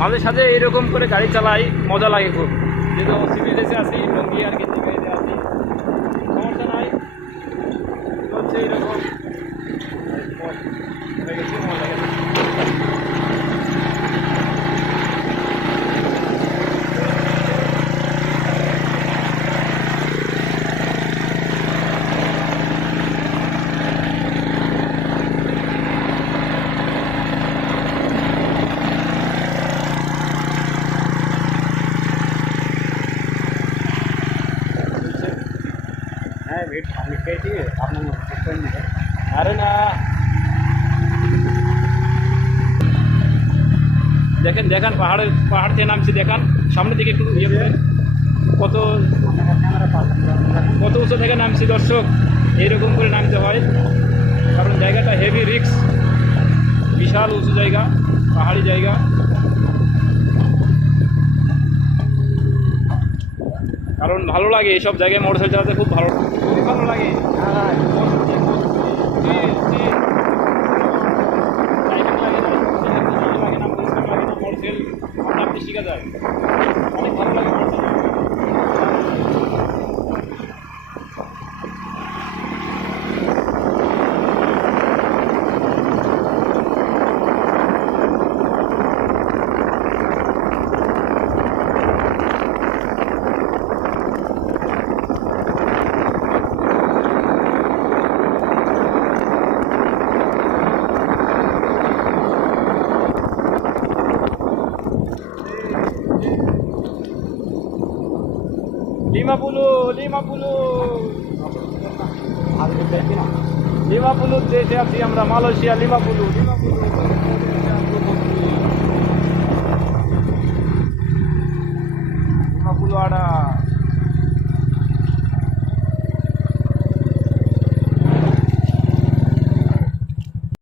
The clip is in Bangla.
মাঝে সাঝে এরকম করে গাড়ি চালাই, মজা লাগে খুব। যেহেতু সিভিল ড্রেসে আছি, লঙ্গি আর গেঞ্জি গাড়িতে আছি, সমস্যা নাই। হচ্ছে এরকম হয়ে গেছে, মজা লাগে। হ্যাঁ वेट लिख के चाहिए आपने चेक कर लिया আরে না, দেখেন দেখেন পাহাড় থেকে নামছি, দেখান সামনের দিকে একটু ইয়ে করেন, কত कैमरा पास কত উঁচু থেকে নামছি দর্শক। এইরকম করে নামতে হয়, কারণ জায়গাটা হেভি রিস্ক, বিশাল উঁচু জায়গা, পাহাড়ি জায়গা। কারণ ভালো লাগে এইসব জায়গায় মোটরসাইকেল চালাতে, খুব ভালো, খুবই ভালো লাগে। শিখা যায়, অনেক ভালো লাগে মোটরসাইকেল। লিমাপুলু দেশে আছি আমরা, মালয়েশিয়া লিমাপুলু।